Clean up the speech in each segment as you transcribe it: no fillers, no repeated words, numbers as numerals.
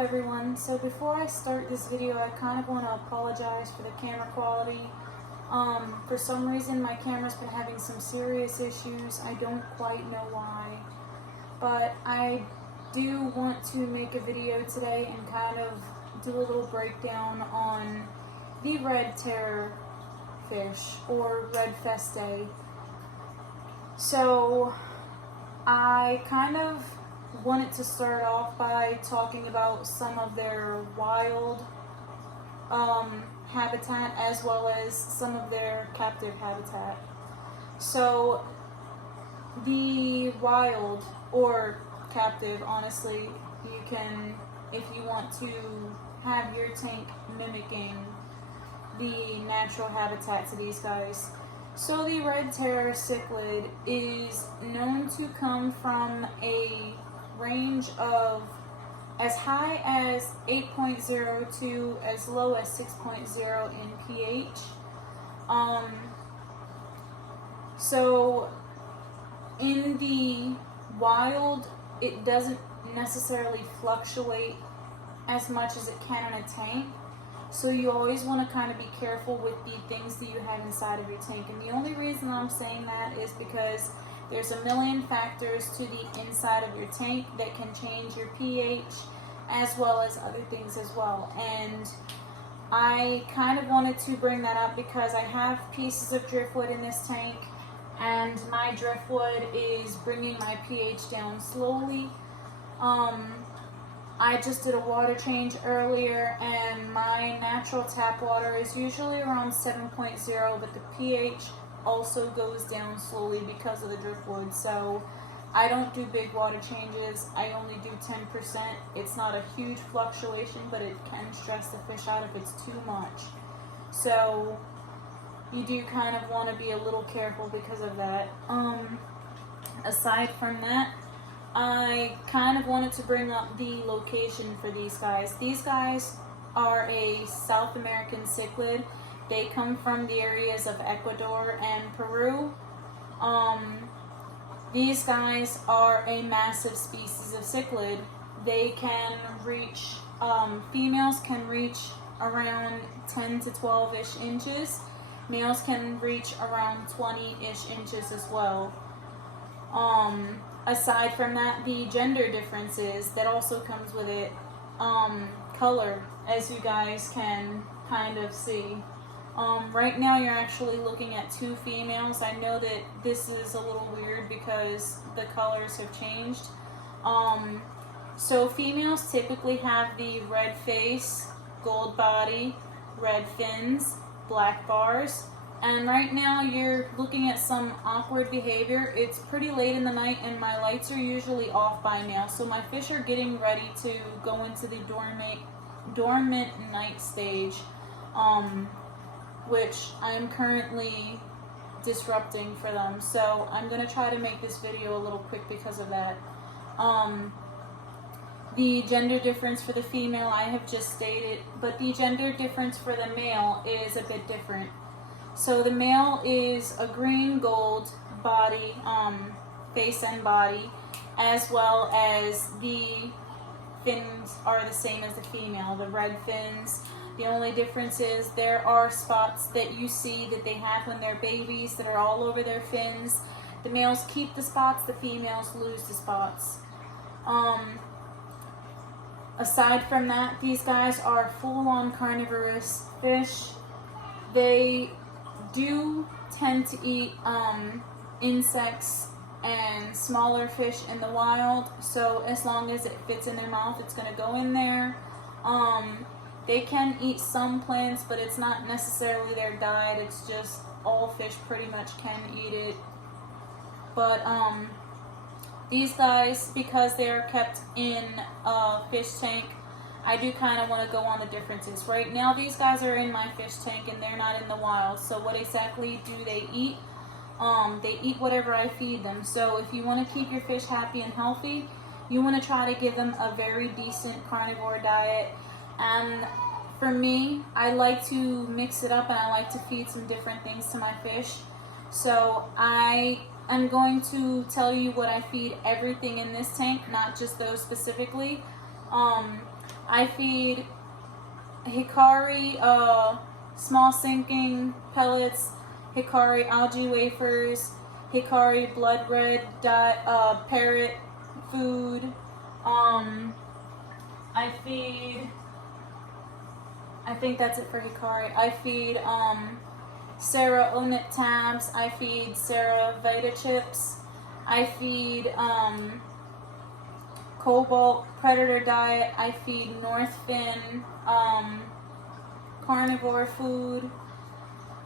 everyone. So before I start this video, I kind of want to apologize for the camera quality. For some reason my camera's been having some serious issues. I don't quite know why. But I do want to make a video today and kind of do a little breakdown on the red terror fish, or red Festae. So I kind of wanted to start off by talking about some of their wild habitat as well as some of their captive habitat. So the wild or captive, honestly, you can, if you want to have your tank mimicking the natural habitat to these guys. So the red terror cichlid is known to come from a range of as high as 8.0 to as low as 6.0 in pH. So in the wild, it doesn't necessarily fluctuate as much as it can in a tank. So you always want to kind of be careful with the things that you have inside of your tank. And the only reason I'm saying that is because there's a million factors to the inside of your tank that can change your pH as well as other things as well. And I kind of wanted to bring that up because I have pieces of driftwood in this tank, and my driftwood is bringing my pH down slowly. I just did a water change earlier, and my natural tap water is usually around 7.0, but the pH also goes down slowly because of the driftwood. So I don't do big water changes. I only do 10%. It's not a huge fluctuation, but it can stress the fish out if it's too much. So you do kind of want to be a little careful because of that. Aside from that, I kind of wanted to bring up the location for these guys. These guys are a South American cichlid. They come from the areas of Ecuador and Peru. These guys are a massive species of cichlid. They can reach, females can reach around 10 to 12-ish inches. Males can reach around 20-ish inches as well. Aside from that, the gender differences that also comes with it, color, as you guys can kind of see. Right now you're actually looking at two females. I know that this is a little weird because the colors have changed. So females typically have the red face, gold body, red fins, black bars. And right now you're looking at some awkward behavior. It's pretty late in the night and my lights are usually off by now. So my fish are getting ready to go into the dormant night stage, which I'm currently disrupting for them. So I'm going to try to make this video a little quick because of that. The gender difference for the female I have just stated, but the gender difference for the male is a bit different. So the male is a green gold body, face and body, as well as the fins are the same as the female, the red fins. The only difference is there are spots that you see that they have when they're babies that are all over their fins. The males keep the spots, the females lose the spots. Aside from that, these guys are full-on carnivorous fish. They do tend to eat insects and smaller fish in the wild, so as long as it fits in their mouth, it's going to go in there. They can eat some plants, but it's not necessarily their diet. It's just all fish pretty much can eat it. But these guys, because they are kept in a fish tank, I do kind of want to go on the differences. Right now these guys are in my fish tank and they're not in the wild. So what exactly do they eat? They eat whatever I feed them. So if you want to keep your fish happy and healthy, you want to try to give them a very decent carnivore diet. And for me, I like to mix it up and I like to feed some different things to my fish. So I am going to tell you what I feed everything in this tank, not just those specifically. I feed Hikari small sinking pellets, Hikari algae wafers, Hikari blood red parrot food. I think that's it for Hikari. I feed Sarah Onit tabs. I feed Sarah Vita chips. I feed Cobalt Predator diet. I feed Northfin carnivore food.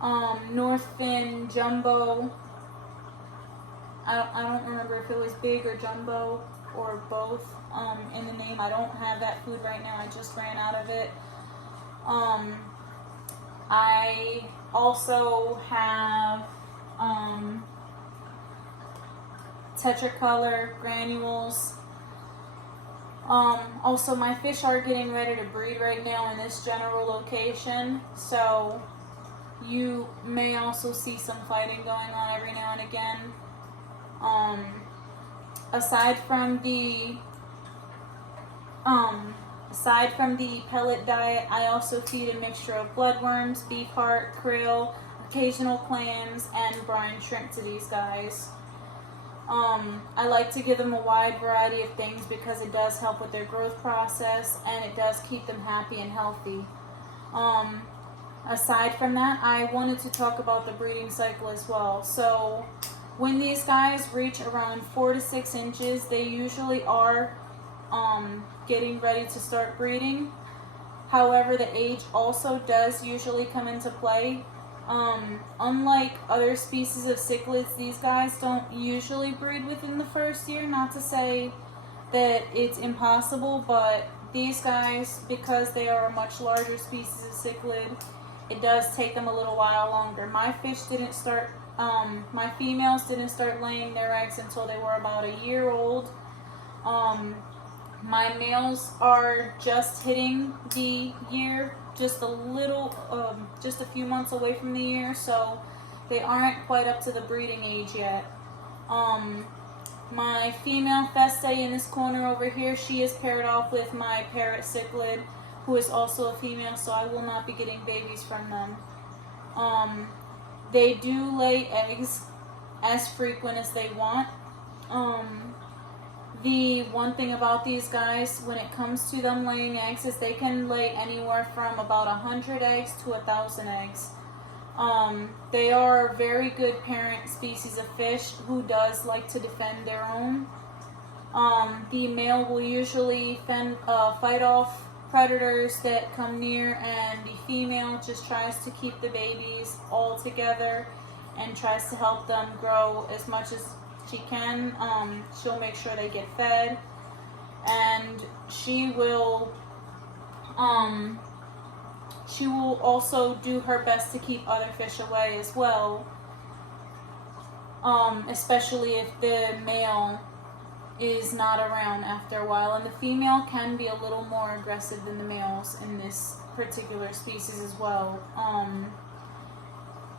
Northfin jumbo. I don't remember if it was big or jumbo or both in the name. I don't have that food right now. I just ran out of it. I also have Tetracolor granules. Also, my fish are getting ready to breed right now in this general location, so you may also see some fighting going on every now and again. Aside from the pellet diet, I also feed a mixture of bloodworms, beef heart, krill, occasional clams, and brine shrimp to these guys. I like to give them a wide variety of things because it does help with their growth process and it does keep them happy and healthy. Aside from that, I wanted to talk about the breeding cycle as well. So when these guys reach around 4 to 6 inches, they usually are getting ready to start breeding. However, the age also does usually come into play. Unlike other species of cichlids, these guys don't usually breed within the first year. Not to say that it's impossible, but these guys, because they are a much larger species of cichlid, it does take them a little while longer. My fish didn't start, my females didn't start laying their eggs until they were about a year old. My males are just hitting the year, just a few months away from the year, so they aren't quite up to the breeding age yet. My female Festae in this corner over here, she is paired off with my parrot cichlid, who is also a female, so I will not be getting babies from them. They do lay eggs as frequent as they want. The one thing about these guys, when it comes to them laying eggs, is they can lay anywhere from about 100 eggs to 1,000 eggs. They are a very good parent species of fish who does like to defend their own. The male will usually fight off predators that come near, and the female just tries to keep the babies all together and tries to help them grow as much as she can. She'll make sure they get fed, and she will also do her best to keep other fish away as well, especially if the male is not around after a while. And the female can be a little more aggressive than the males in this particular species as well.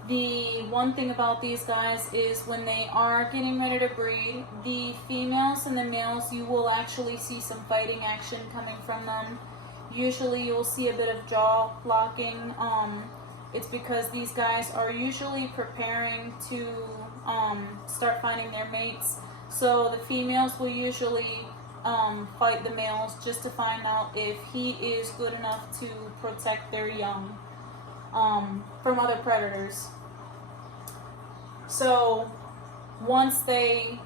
The one thing about these guys is when they are getting ready to breed, the females and the males, you will actually see some fighting action coming from them. Usually you'll see a bit of jaw locking. It's because these guys are usually preparing to start finding their mates. So the females will usually fight the males just to find out if he is good enough to protect their young from other predators. So once they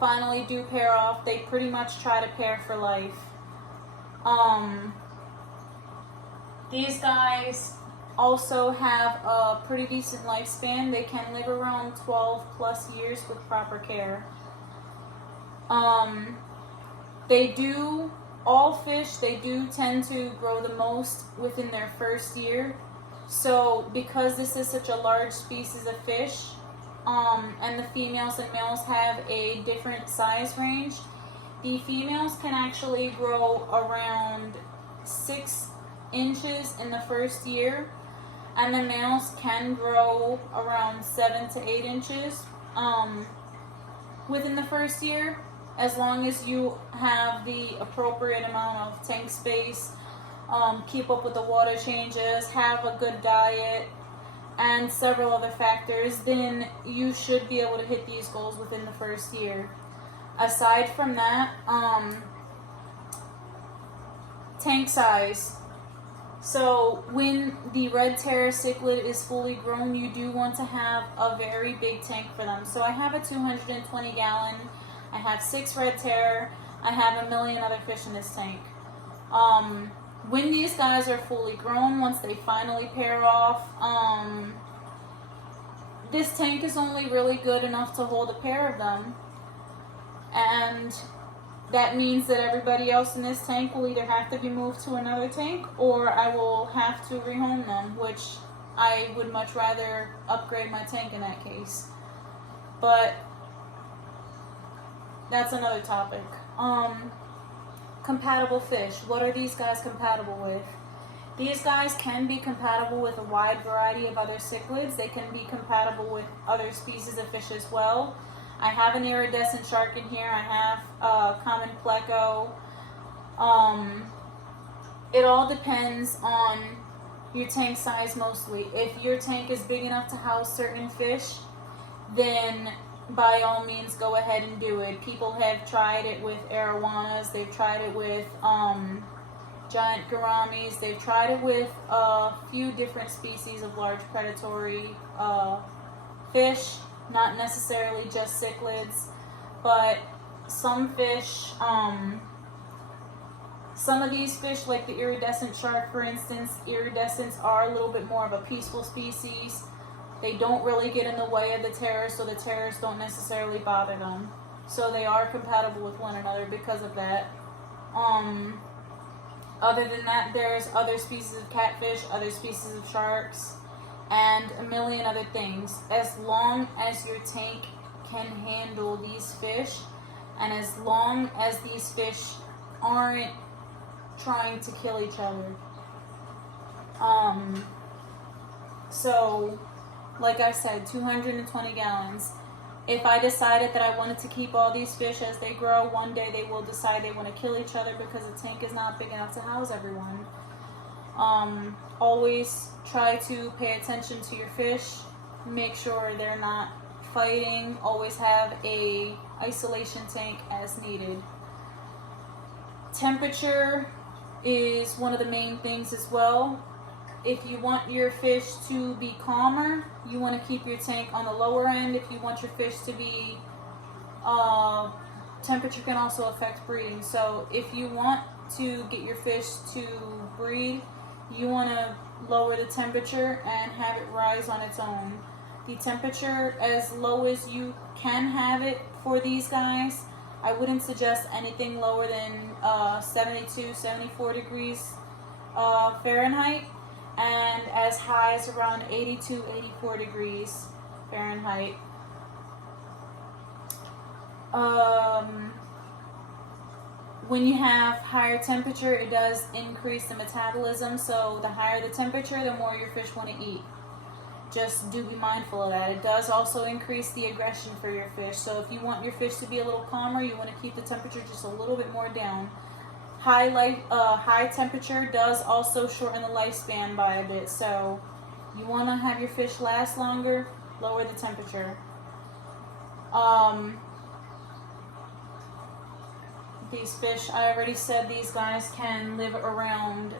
finally do pair off, they pretty much try to pair for life. These guys also have a pretty decent lifespan. They can live around 12 plus years with proper care. All fish, they do tend to grow the most within their first year. So because this is such a large species of fish, and the females and males have a different size range, the females can actually grow around 6 inches in the first year, and the males can grow around 7 to 8 inches within the first year, as long as you have the appropriate amount of tank space, keep up with the water changes, have a good diet, and several other factors, then you should be able to hit these goals within the first year. Aside from that, tank size. So when the red terror cichlid is fully grown, you do want to have a very big tank for them. So I have a 220 gallon, I have 6 red terror, I have a million other fish in this tank. When these guys are fully grown, once they finally pair off, this tank is only really good enough to hold a pair of them. And that means that everybody else in this tank will either have to be moved to another tank, or I will have to rehome them, which I would much rather upgrade my tank in that case. But that's another topic. Compatible fish. What are these guys compatible with? These guys can be compatible with a wide variety of other cichlids. They can be compatible with other species of fish as well. I have an iridescent shark in here. I have a common pleco. It all depends on your tank size mostly. If your tank is big enough to house certain fish, then by all means go ahead and do it. People have tried it with arowanas. They've tried it with giant gouramis. They've tried it with a few different species of large predatory fish. Not necessarily just cichlids, but some fish, some of these fish, like the iridescent shark, for instance, iridescents are a little bit more of a peaceful species. They don't really get in the way of the terrors, so the terrors don't necessarily bother them. So they are compatible with one another because of that. Other than that, there's other species of catfish, other species of sharks, and a million other things. As long as your tank can handle these fish, and as long as these fish aren't trying to kill each other. So, like I said, 220 gallons. If I decided that I wanted to keep all these fish as they grow, one day they will decide they want to kill each other because the tank is not big enough to house everyone. Always try to pay attention to your fish. Make sure they're not fighting. Always have a isolation tank as needed. Temperature is one of the main things as well. If you want your fish to be calmer, you want to keep your tank on the lower end. If you want your fish to be, temperature can also affect breeding. So if you want to get your fish to breed, you want to lower the temperature and have it rise on its own. The temperature as low as you can have it for these guys. I wouldn't suggest anything lower than 72, 74 degrees Fahrenheit, and as high as around 82, 84 degrees Fahrenheit. When you have higher temperature, it does increase the metabolism, so the higher the temperature, the more your fish want to eat. Just do be mindful of that. It does also increase the aggression for your fish, so if you want your fish to be a little calmer, you want to keep the temperature just a little bit more down. High temperature does also shorten the lifespan by a bit, so you want to have your fish last longer, lower the temperature. These fish, I already said these guys can live around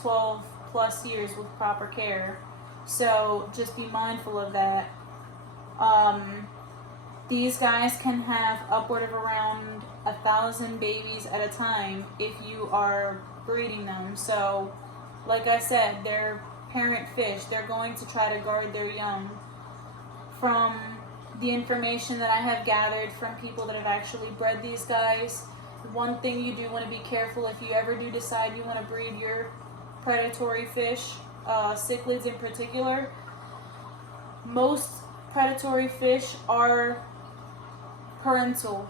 12 plus years with proper care. So just be mindful of that. These guys can have upward of around 1,000 babies at a time if you are breeding them. So, like I said, they're parent fish. They're going to try to guard their young. From the information that I have gathered from people that have actually bred these guys, one thing you do want to be careful if you ever do decide you want to breed your predatory fish, cichlids in particular. Most predatory fish are parental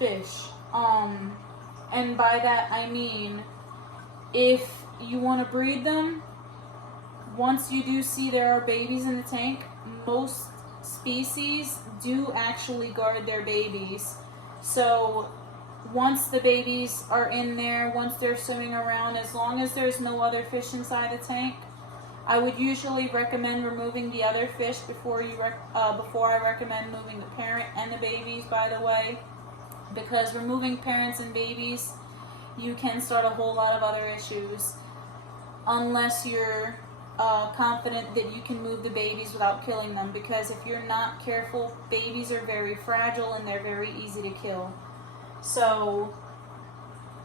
fish. And by that I mean, if you want to breed them, once you do see there are babies in the tank, most species do actually guard their babies. So once the babies are in there, once they're swimming around, as long as there's no other fish inside the tank, I would usually recommend removing the other fish before I recommend moving the parent and the babies, by the way, because removing parents and babies, you can start a whole lot of other issues unless you're confident that you can move the babies without killing them, because if you're not careful, babies are very fragile and they're very easy to kill. So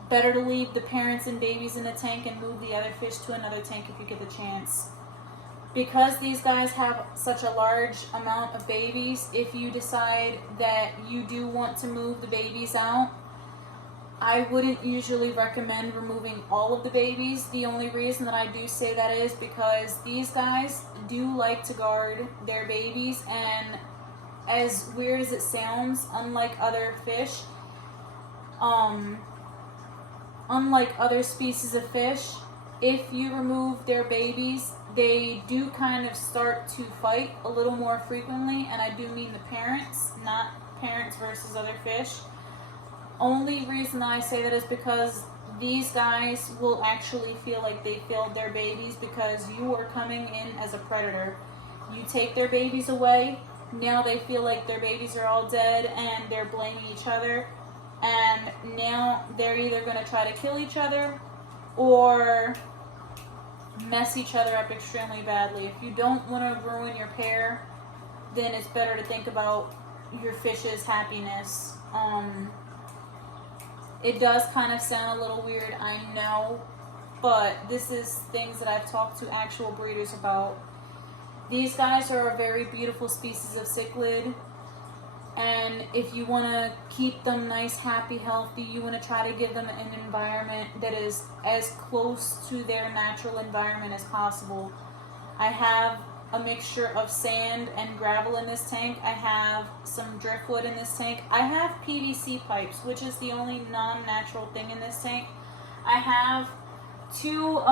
better to leave the parents and babies in the tank and move the other fish to another tank if you get the chance. Because these guys have such a large amount of babies, if you decide that you do want to move the babies out, I wouldn't usually recommend removing all of the babies. The only reason that I do say that is because these guys do like to guard their babies, and as weird as it sounds, unlike other fish, unlike other species of fish, if you remove their babies, they do kind of start to fight a little more frequently, and I do mean the parents, not parents versus other fish. Only reason I say that is because these guys will actually feel like they failed their babies, because you are coming in as a predator. You take their babies away, now they feel like their babies are all dead and they're blaming each other, and now they're either going to try to kill each other or mess each other up extremely badly. If you don't want to ruin your pair, then it's better to think about your fish's happiness. It does kind of sound a little weird, I know, but this is things that I've talked to actual breeders about. These guys are a very beautiful species of cichlid, and if you want to keep them nice, happy, healthy, you want to try to give them an environment that is as close to their natural environment as possible. I have a mixture of sand and gravel in this tank. I have some driftwood in this tank. I have PVC pipes, which is the only non-natural thing in this tank. I have 2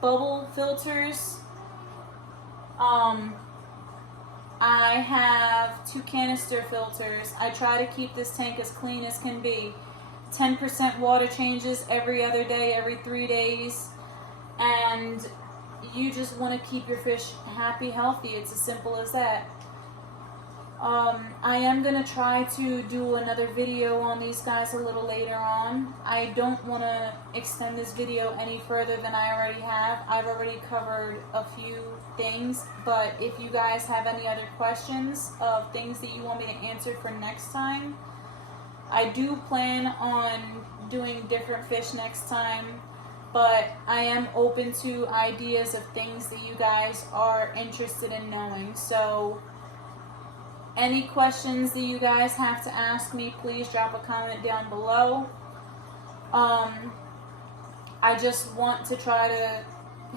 bubble filters. I have 2 canister filters. I try to keep this tank as clean as can be. 10% water changes every other day, every 3 days, and you just want to keep your fish happy, healthy. It's as simple as that. I am going to try to do another video on these guys a little later on. I don't want to extend this video any further than I already have. I've already covered a few things, but if you guys have any other questions of things that you want me to answer for next time, I do plan on doing different fish next time. But I am open to ideas of things that you guys are interested in knowing. So any questions that you guys have to ask me, please drop a comment down below. I just want to try to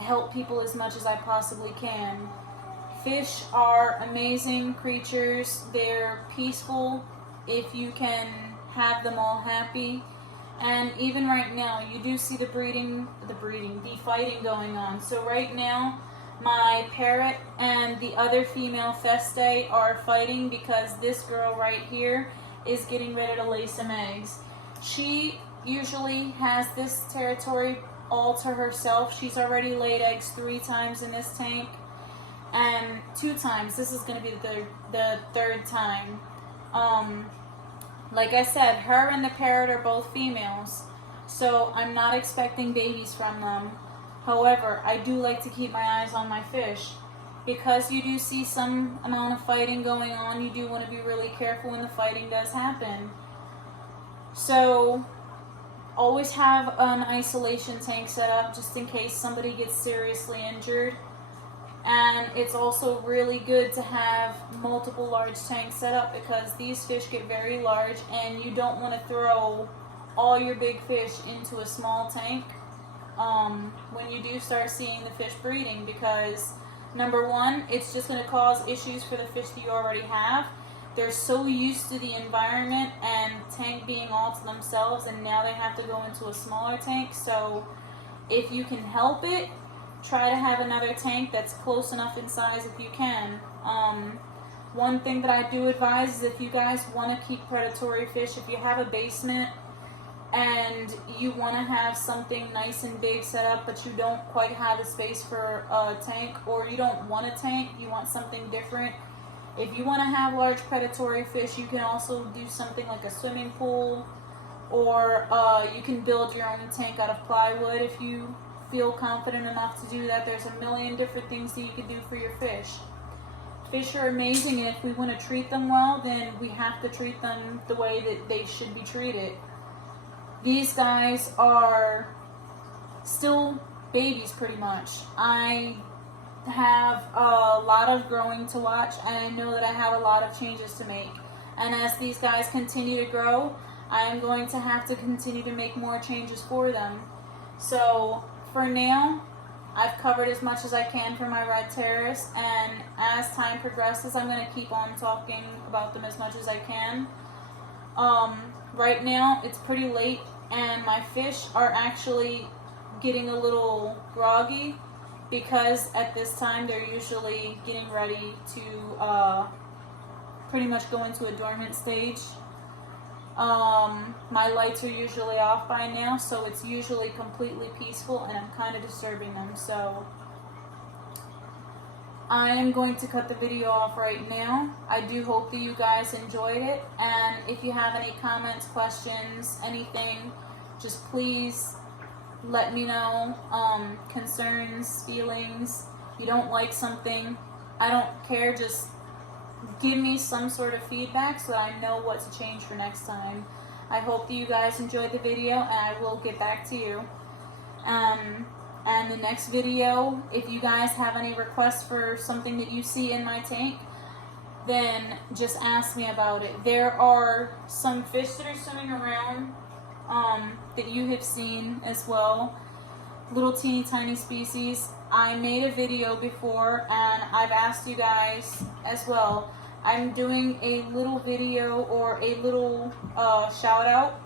help people as much as I possibly can. Fish are amazing creatures. They're peaceful if you can have them all happy. And even right now, you do see the fighting going on. So right now, my parrot and the other female Festae are fighting because this girl right here is getting ready to lay some eggs. She usually has this territory all to herself. She's already laid eggs 3 times in this tank, and 2 times. This is going to be the third time. Like I said, her and the parrot are both females, so I'm not expecting babies from them. However, I do like to keep my eyes on my fish. Because you do see some amount of fighting going on, you do want to be really careful when the fighting does happen. So, always have an isolation tank set up just in case somebody gets seriously injured. And it's also really good to have multiple large tanks set up because these fish get very large and you don't want to throw all your big fish into a small tank when you do start seeing the fish breeding, because number one, it's just going to cause issues for the fish that you already have. They're so used to the environment and tank being all to themselves, and now they have to go into a smaller tank. So if you can help it, try to have another tank that's close enough in size if you can. one thing that I do advise is if you guys want to keep predatory fish, if you have a basement and you want to have something nice and big set up, but you don't quite have the space for a tank, or you don't want a tank, you want something different. If you want to have large predatory fish, you can also do something like a swimming pool, or you can build your own tank out of plywood if you feel confident enough to do that. There's a million different things that you can do for your fish. Fish are amazing, and if we want to treat them well, then we have to treat them the way that they should be treated. These guys are still babies pretty much. I have a lot of growing to watch, and I know that I have a lot of changes to make. And as these guys continue to grow, I am going to have to continue to make more changes for them. So for now, I've covered as much as I can for my red terrace, and as time progresses, I'm going to keep on talking about them as much as I can. Right now, it's pretty late, and my fish are actually getting a little groggy, because at this time they're usually getting ready to pretty much go into a dormant stage. My lights are usually off by now, so it's usually completely peaceful, and I'm kind of disturbing them. So I am going to cut the video off right now. I do hope that you guys enjoyed it, and if you have any comments, questions, anything, just please let me know. Concerns, feelings, if you don't like something, I don't care, just give me some sort of feedback so that I know what to change for next time. I hope that you guys enjoyed the video, and I will get back to you. And the next video, if you guys have any requests for something that you see in my tank, then just ask me about it. There are some fish that are swimming around that you have seen as well, little teeny tiny species. I made a video before, and I've asked you guys as well. I'm doing a little video or a little shout out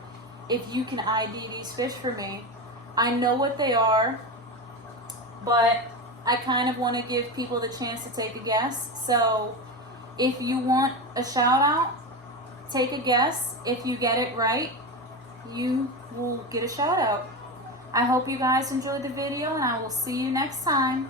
if you can ID these fish for me. I know what they are, but I kind of want to give people the chance to take a guess. So if you want a shout out, take a guess. If you get it right, you will get a shout out. I hope you guys enjoyed the video, and I will see you next time.